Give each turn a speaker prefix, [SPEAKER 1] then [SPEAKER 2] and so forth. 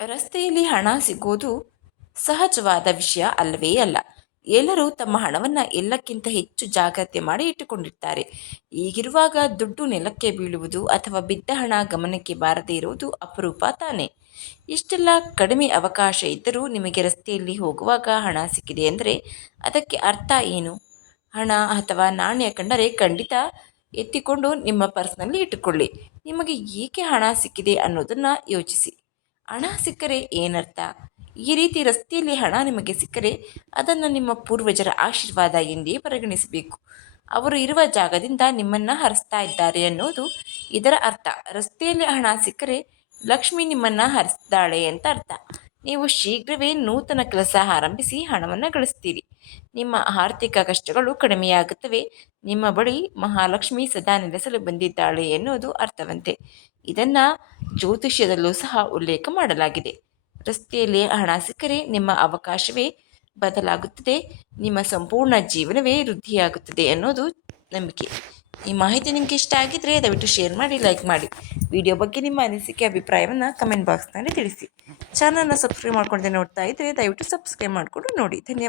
[SPEAKER 1] ರಸ್ತೆಯಲ್ಲಿ ಹಣ ಸಿಗೋದು ಸಹಜವಾದ ವಿಷಯ ಅಲ್ಲವೇ ಅಲ್ಲ. ಎಲ್ಲರೂ ತಮ್ಮ ಹಣವನ್ನು ಎಲ್ಲಕ್ಕಿಂತ ಹೆಚ್ಚು ಜಾಗ್ರತೆ ಮಾಡಿ ಇಟ್ಟುಕೊಂಡಿರ್ತಾರೆ. ಈಗಿರುವಾಗ ದುಡ್ಡು ನೆಲಕ್ಕೆ ಬೀಳುವುದು ಅಥವಾ ಬಿದ್ದ ಹಣ ಗಮನಕ್ಕೆ ಬಾರದೇ ಇರುವುದು ಅಪರೂಪ ತಾನೆ. ಇಷ್ಟೆಲ್ಲ ಕಡಿಮೆ ಅವಕಾಶ ಇದ್ದರೂ ನಿಮಗೆ ರಸ್ತೆಯಲ್ಲಿ ಹೋಗುವಾಗ ಹಣ ಸಿಕ್ಕಿದೆ ಅಂದರೆ ಅದಕ್ಕೆ ಅರ್ಥ ಏನು? ಹಣ ಅಥವಾ ನಾಣ್ಯ ಕಂಡರೆ ಖಂಡಿತ ಎತ್ತಿಕೊಂಡು ನಿಮ್ಮ ಪರ್ಸ್ನಲ್ಲಿ ಇಟ್ಟುಕೊಳ್ಳಿ. ನಿಮಗೆ ಏಕೆ ಹಣ ಸಿಕ್ಕಿದೆ ಅನ್ನೋದನ್ನು ಯೋಚಿಸಿ. ಹಣ ಸಿಕ್ಕರೆ ಏನರ್ಥ? ಈ ರೀತಿ ರಸ್ತೆಯಲ್ಲಿ ಹಣ ನಿಮಗೆ ಸಿಕ್ಕರೆ ಅದನ್ನು ನಿಮ್ಮ ಪೂರ್ವಜರ ಆಶೀರ್ವಾದ ಎಂದೇ ಪರಿಗಣಿಸಬೇಕು. ಅವರು ಇರುವ ಜಾಗದಿಂದ ನಿಮ್ಮನ್ನು ಹರಿಸ್ತಾ ಇದ್ದಾರೆ ಅನ್ನೋದು ಇದರ ಅರ್ಥ. ರಸ್ತೆಯಲ್ಲಿ ಹಣ ಸಿಕ್ಕರೆ ಲಕ್ಷ್ಮಿ ನಿಮ್ಮನ್ನು ಹರಿಸ್ತಾಳೆ ಅಂತ ಅರ್ಥ. ನೀವು ಶೀಘ್ರವೇ ನೂತನ ಕೆಲಸ ಆರಂಭಿಸಿ ಹಣವನ್ನು ಗಳಿಸ್ತೀರಿ. ನಿಮ್ಮ ಆರ್ಥಿಕ ಕಷ್ಟಗಳು ಕಡಿಮೆಯಾಗುತ್ತವೆ. ನಿಮ್ಮ ಬಳಿ ಮಹಾಲಕ್ಷ್ಮಿ ಸದಾ ನೆಲೆಸಲು ಬಂದಿದ್ದಾಳೆ ಎನ್ನುವುದು ಅರ್ಥವಂತೆ. ಇದನ್ನು ಜ್ಯೋತಿಷ್ಯದಲ್ಲೂ ಸಹ ಉಲ್ಲೇಖ ಮಾಡಲಾಗಿದೆ. ರಸ್ತೆಯಲ್ಲಿ ಹಣ ಸಿಕ್ಕರೆ ನಿಮ್ಮ ಅವಕಾಶವೇ ಬದಲಾಗುತ್ತದೆ. ನಿಮ್ಮ ಸಂಪೂರ್ಣ ಜೀವನವೇ ವೃದ್ಧಿಯಾಗುತ್ತದೆ ಅನ್ನೋದು ನಂಬಿಕೆ. ಈ ಮಾಹಿತಿ ನಿಮಗೆ ಇಷ್ಟ ಆಗಿದ್ದರೆ ದಯವಿಟ್ಟು ಶೇರ್ ಮಾಡಿ, ಲೈಕ್ ಮಾಡಿ. ವಿಡಿಯೋ ಬಗ್ಗೆ ನಿಮ್ಮ ಅನಿಸಿಕೆ, ಅಭಿಪ್ರಾಯವನ್ನು ಕಮೆಂಟ್ ಬಾಕ್ಸ್ನಲ್ಲಿ ತಿಳಿಸಿ. ಚಾನಲ್ನ ಸಬ್ಸ್ಕ್ರೈಬ್ ಮಾಡ್ಕೊಂಡೆ ನೋಡ್ತಾ ಇದ್ದರೆ ದಯವಿಟ್ಟು ಸಬ್ಸ್ಕ್ರೈಬ್ ಮಾಡಿಕೊಂಡು ನೋಡಿ. ಧನ್ಯವಾದ.